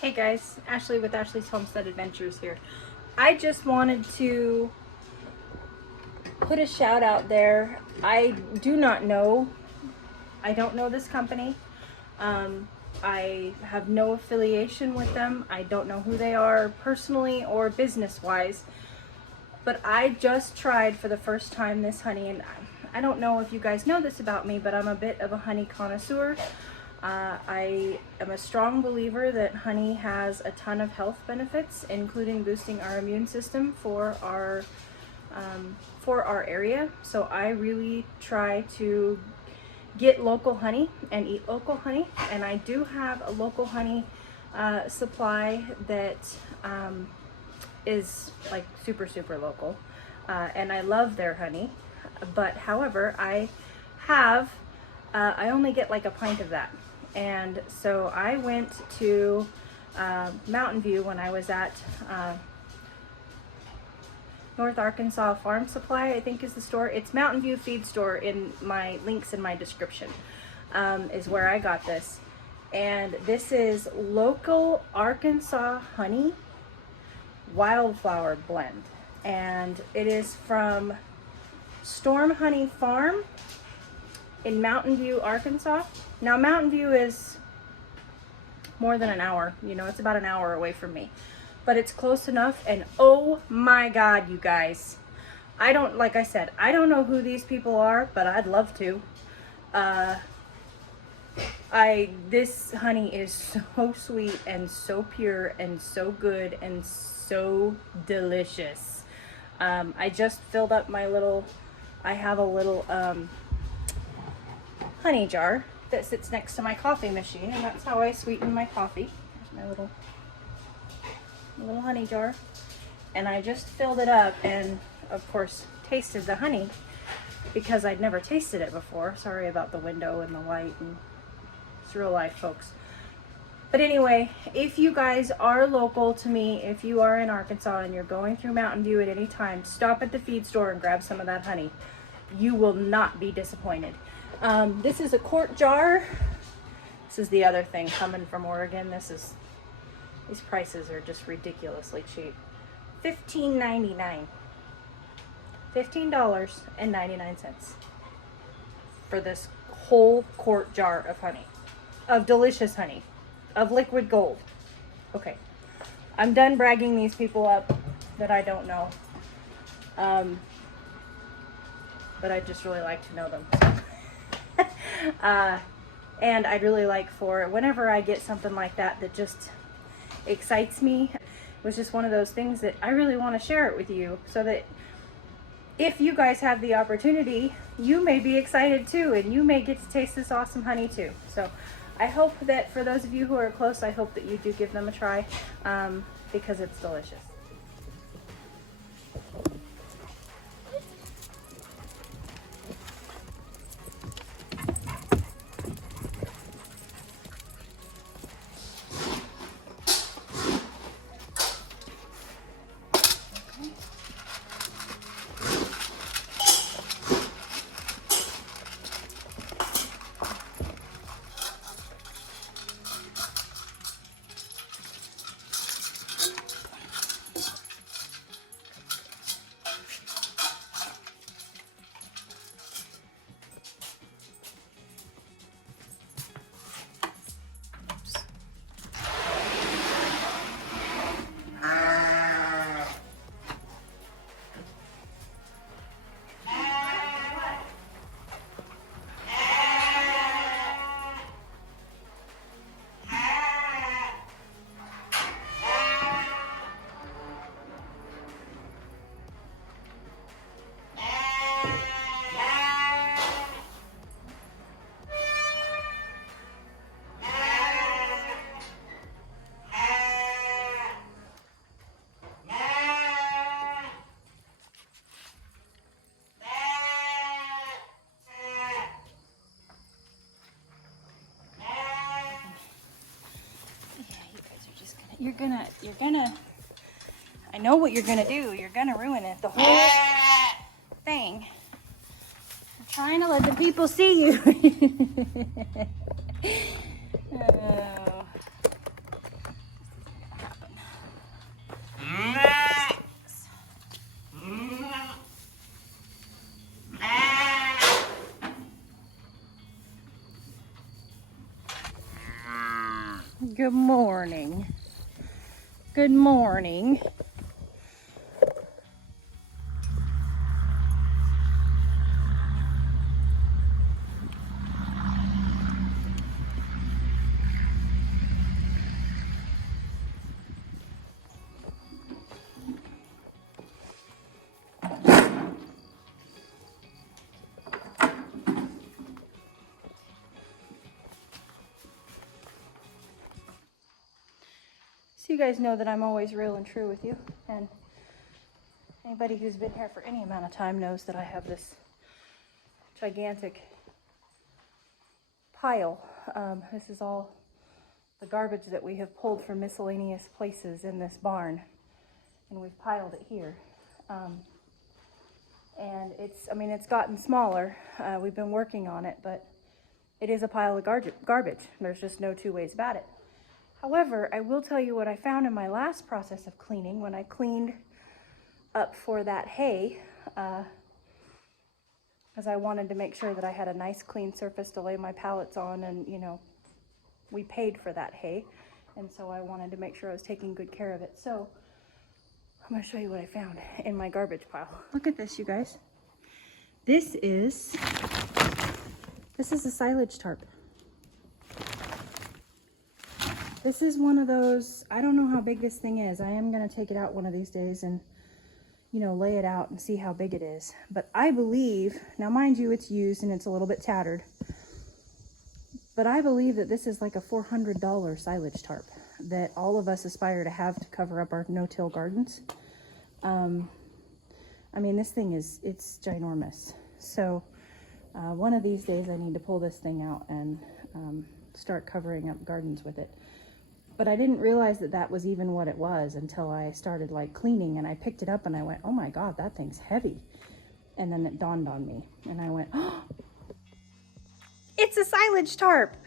Hey guys, Ashley with Ashley's Homestead Adventures here. I just wanted to put a shout out there. I don't know this company. I have no affiliation with them. I don't know who they are personally or business wise, but I just tried for the first time this honey, and I don't know if you guys know this about me, but I'm a bit of a honey connoisseur. I am a strong believer that honey has a ton of health benefits, including boosting our immune system for our area. So I really try to get local honey and eat local honey, and I do have a local honey supply that is like super local, and I love their honey. But however, I only get like a pint of that. And so I went to Mountain View when I was at North Arkansas Farm Supply, I think is the store. It's Mountain View Feed Store, in my links in my description, is where I got this. And this is local Arkansas honey wildflower blend. And it is from Storm Honey Farm in Mountain View, Arkansas. Now Mountain View is more than an hour, it's about an hour away from me, but it's close enough. And oh my God, you guys, like I said, I don't know who these people are, but I'd love to. This honey is so sweet and so pure and so good and so delicious. I just filled up I have a little honey jar that sits next to my coffee machine, and that's how I sweeten my coffee. There's my little honey jar, and I just filled it up and of course tasted the honey because I'd never tasted it before. Sorry about the window and the light, and it's real life, folks. But anyway, if you guys are local to me, if you are in Arkansas and you're going through Mountain View at any time, stop at the feed store and grab some of that honey. You will not be disappointed. This is a quart jar. This is the other thing coming from Oregon. These prices are just ridiculously cheap. $15.99. $15.99 for this whole quart jar of honey, of delicious honey, of liquid gold. Okay, I'm done bragging these people up that I don't know. But I'd just really like to know them. And I'd really like for whenever I get something like that just excites me. It was just one of those things that I really want to share it with you, so that if you guys have the opportunity, you may be excited too, and you may get to taste this awesome honey too. So I hope that for those of you who are close, I hope that you do give them a try, because it's delicious. You're gonna, I know what you're gonna do. You're gonna ruin it, the whole thing. I'm trying to let the people see you. Oh. Good morning. Good morning. So you guys know that I'm always real and true with you, and anybody who's been here for any amount of time knows that I have this gigantic pile. This is all the garbage that we have pulled from miscellaneous places in this barn, and we've piled it here. And it's gotten smaller. We've been working on it, but it is a pile of garbage. There's just no two ways about it. However, I will tell you what I found in my last process of cleaning when I cleaned up for that hay, because I wanted to make sure that I had a nice clean surface to lay my pallets on, and you know, we paid for that hay, and so I wanted to make sure I was taking good care of it. So I'm going to show you what I found in my garbage pile. Look at this, you guys. This is a silage tarp. This is one of those, I don't know how big this thing is. I am going to take it out one of these days and, you know, lay it out and see how big it is. But I believe, now mind you, it's used and it's a little bit tattered, but I believe that this is like a $400 silage tarp that all of us aspire to have to cover up our no-till gardens. I mean, this thing it's ginormous. So one of these days I need to pull this thing out and start covering up gardens with it. But I didn't realize that that was even what it was until I started like cleaning, and I picked it up and I went, oh my God, that thing's heavy. And then it dawned on me and I went, oh, it's a silage tarp.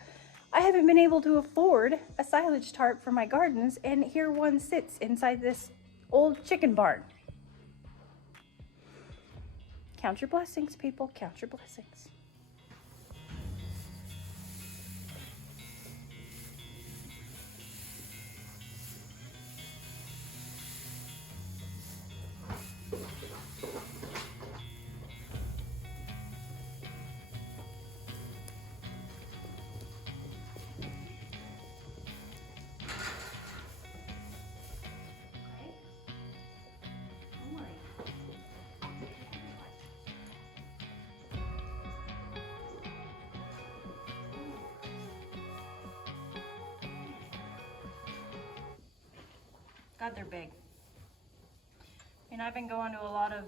I haven't been able to afford a silage tarp for my gardens, and here one sits inside this old chicken barn. Count your blessings, people, count your blessings. God, they're big. And I've been going to a lot of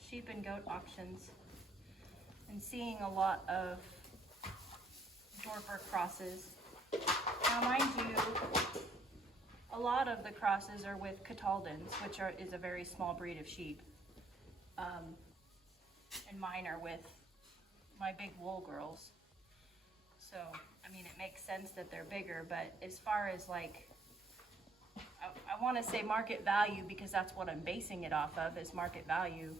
sheep and goat auctions and seeing a lot of Dorper crosses. Now, mind you, a lot of the crosses are with Cataldans, which is a very small breed of sheep. And mine are with my big wool girls. So, I mean, it makes sense that they're bigger, but as far as like, I want to say market value, because that's what I'm basing it off of, is market value.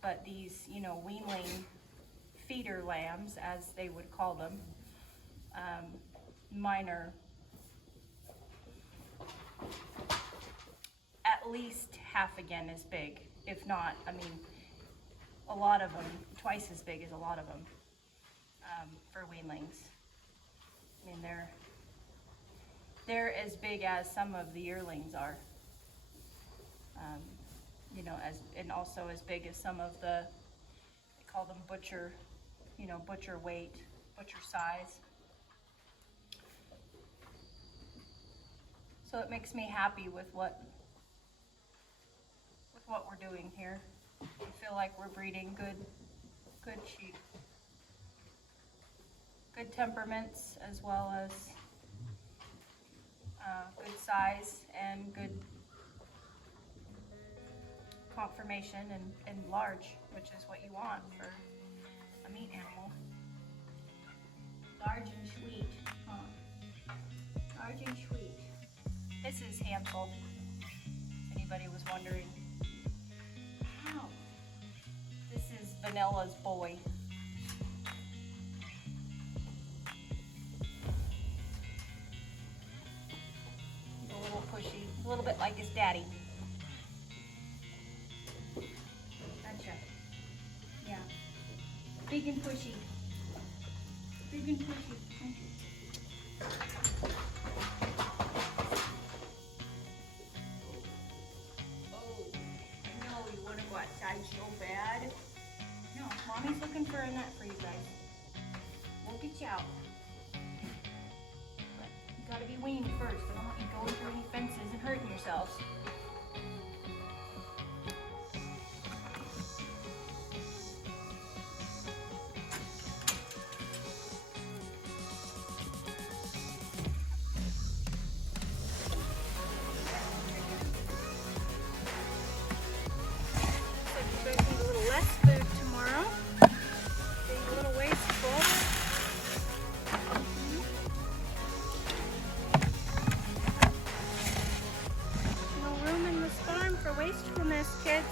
But these, you know, weanling feeder lambs, as they would call them, mine are at least half again as big, if not, I mean, a lot of them, twice as big as a lot of them, for weanlings. I mean, they're as big as some of the yearlings are, you know, and also as big as some of the, they call them butcher, you know, butcher weight, butcher size. So it makes me happy with what we're doing here. I feel like we're breeding good sheep, good temperaments, as well as good size and good conformation and large, which is what you want for a meat animal. Large and sweet, huh? Large and sweet. This is Hansel, if anybody was wondering. Ow. This is Vanilla's boy. A little bit like his daddy. Gotcha. Yeah. Big and pushy. Big and pushy. Oh, no, you want to go outside so bad? No, Mommy's looking for a nut for you guys. We'll get you out. But you gotta be weaned first. I don't want you going through any fences and hurting yourselves. Wastefulness, kids.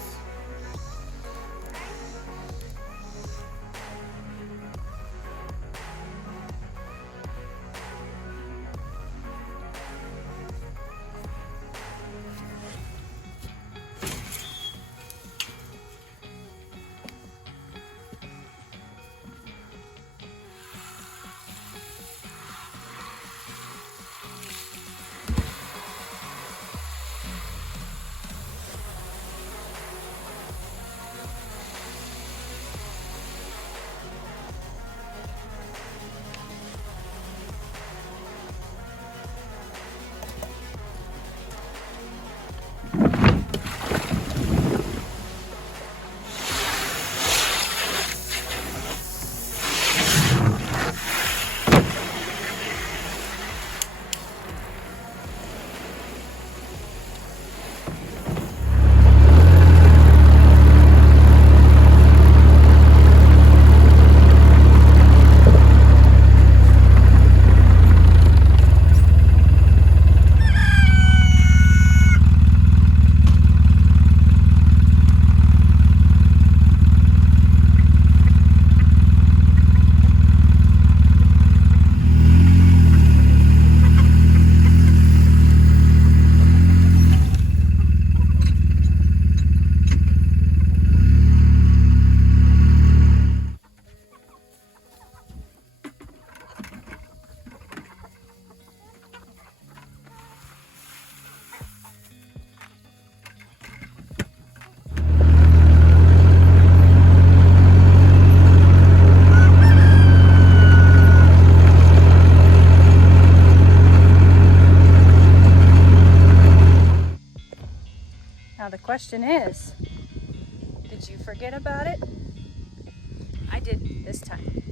Now the question is, did you forget about it? I didn't this time.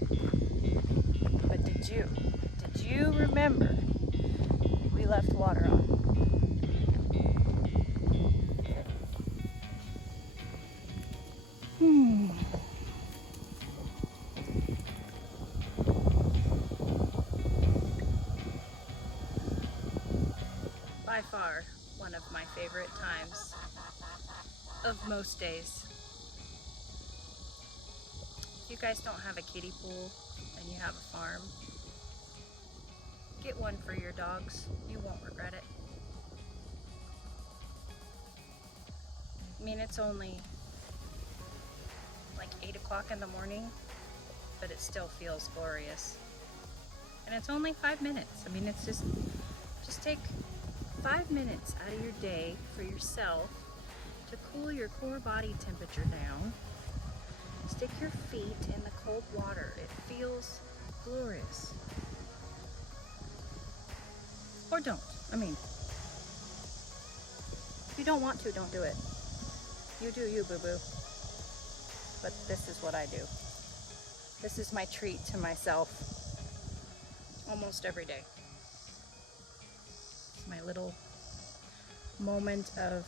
But did you? Did you remember we left water on? By far, one of my favorite times of most days. If you guys don't have a kiddie pool and you have a farm, get one for your dogs. You won't regret it. I mean, it's only like 8 o'clock in the morning, but it still feels glorious. And it's only 5 minutes. I mean, it's just take 5 minutes out of your day for yourself to cool your core body temperature down. Stick your feet in the cold water. It feels glorious. Or don't. I mean, if you don't want to, don't do it. You do you, boo-boo. But this is what I do. This is my treat to myself almost every day. It's my little moment of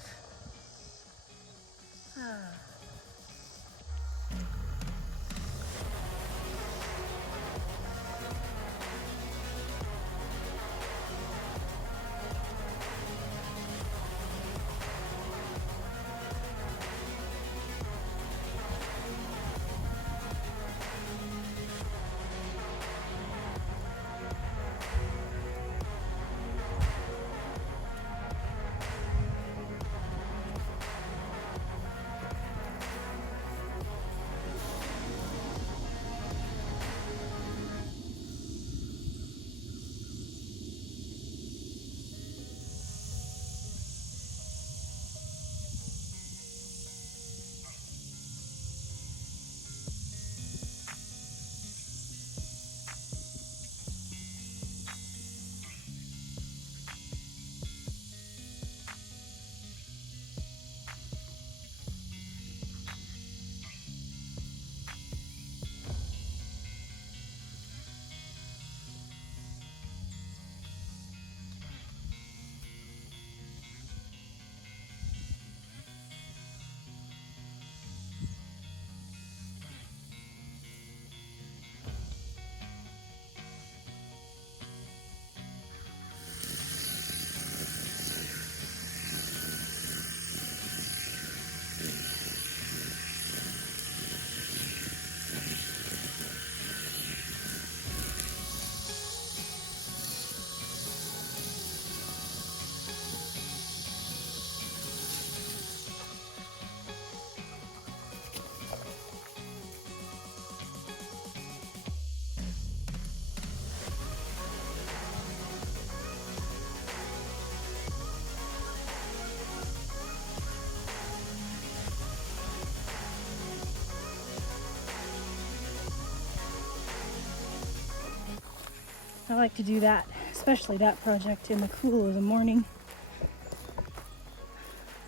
I like to do that, especially that project in the cool of the morning.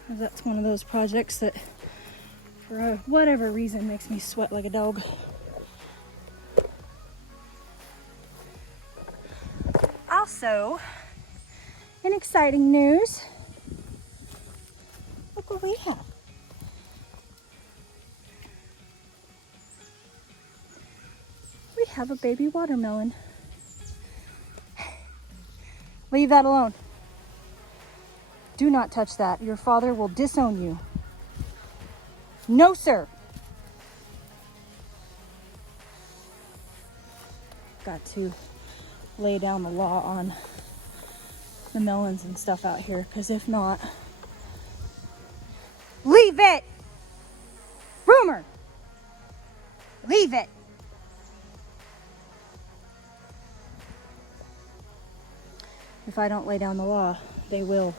That's one of those projects that, for whatever reason, makes me sweat like a dog. Also, in exciting news, look what we have. We have a baby watermelon. Leave that alone. Do not touch that. Your father will disown you. No, sir. Got to lay down the law on the melons and stuff out here, because if not, leave it! Rumor! Leave it! If I don't lay down the law, they will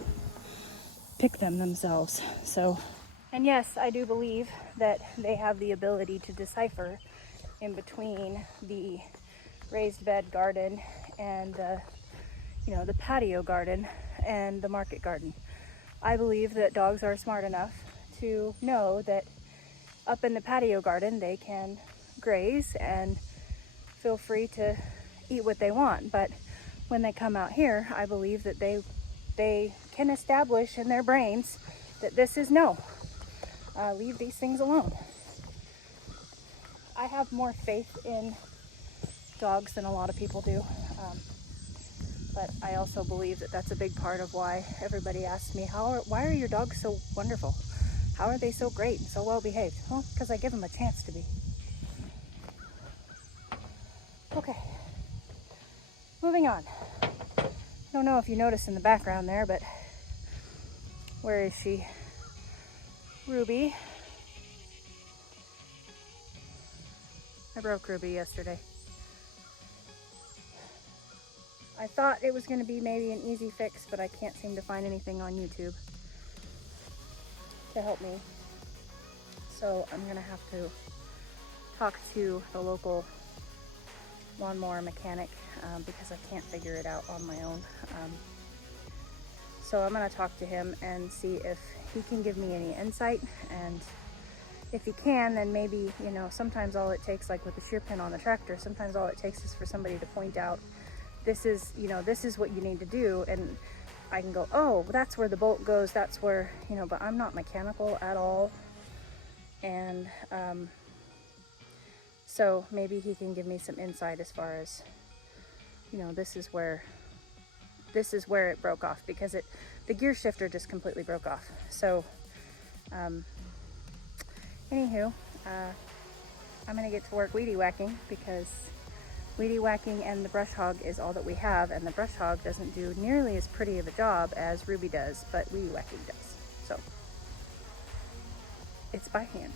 pick them themselves. So, and yes, I do believe that they have the ability to decipher in between the raised bed garden and the, the patio garden and the market garden. I believe that dogs are smart enough to know that up in the patio garden they can graze and feel free to eat what they want, but when they come out here, I believe that they can establish in their brains that this is no. Leave these things alone. I have more faith in dogs than a lot of people do, but I also believe that that's a big part of why everybody asks me, why are your dogs so wonderful? How are they so great and so well behaved? Well, because I give them a chance to be. Okay, moving on. I don't know if you noticed in the background there, but where is she? Ruby. I broke Ruby yesterday. I thought it was going to be maybe an easy fix, but I can't seem to find anything on YouTube to help me. So I'm going to have to talk to the local lawnmower mechanic because I can't figure it out on my own. So I'm going to talk to him and see if he can give me any insight, and if he can, then maybe, sometimes all it takes, like with the shear pin on the tractor, sometimes all it takes is for somebody to point out, this is what you need to do, and I can go, oh, that's where the bolt goes, that's where, but I'm not mechanical at all, and so maybe he can give me some insight as far as, this is where it broke off, because the gear shifter just completely broke off. So anywho, I'm gonna get to work weedy whacking, because weedy whacking and the brush hog is all that we have, and the brush hog doesn't do nearly as pretty of a job as Ruby does, but weedy whacking does. So it's by hand.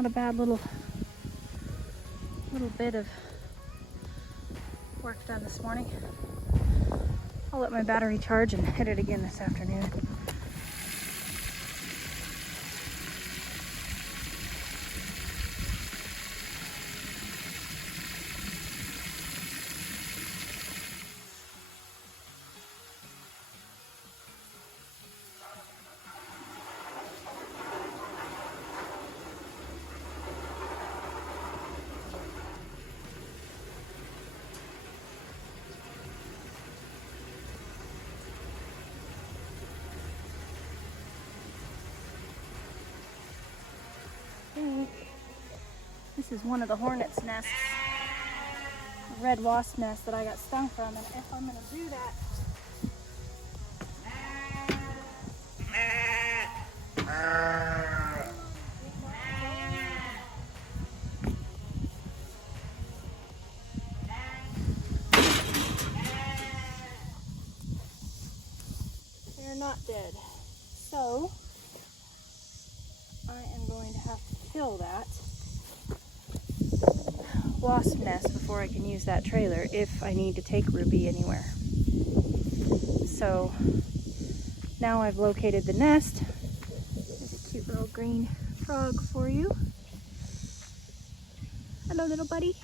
Not a bad little bit of work done this morning. I'll let my battery charge and hit it again this afternoon. This is one of the hornet's nests, a red wasp nest that I got stung from, and if I'm going to do that, they're not dead. So I am going to have to kill that wasp nest before I can use that trailer if I need to take Ruby anywhere. So now I've located the nest. There's a cute little green frog for you. Hello, little buddy.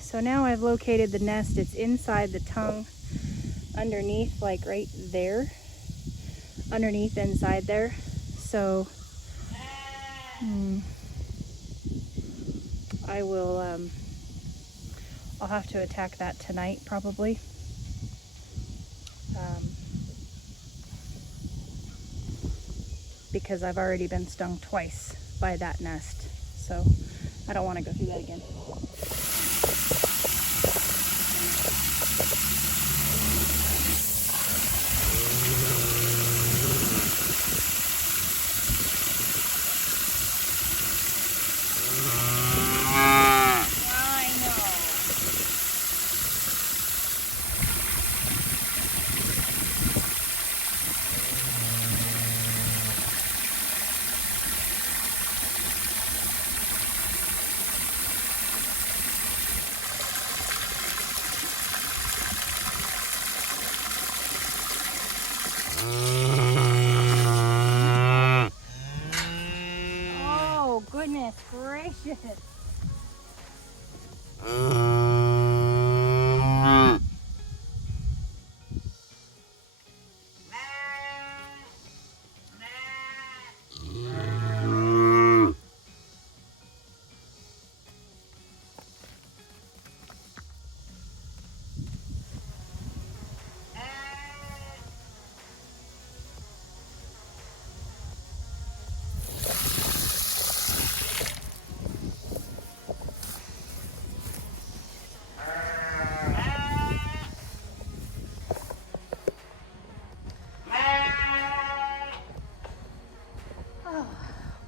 So now I've located the nest. It's inside the tongue, underneath, like right there, underneath inside there. So I will I'll have to attack that tonight probably. Because I've already been stung twice by that nest, so I don't want to go through that again. Goodness gracious.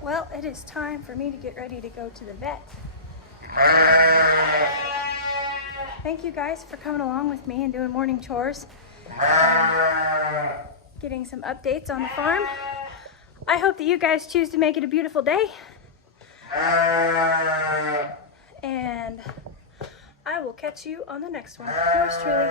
Well, it is time for me to get ready to go to the vet. Thank you guys for coming along with me and doing morning chores. Getting some updates on the farm. I hope that you guys choose to make it a beautiful day. And I will catch you on the next one. Yours truly.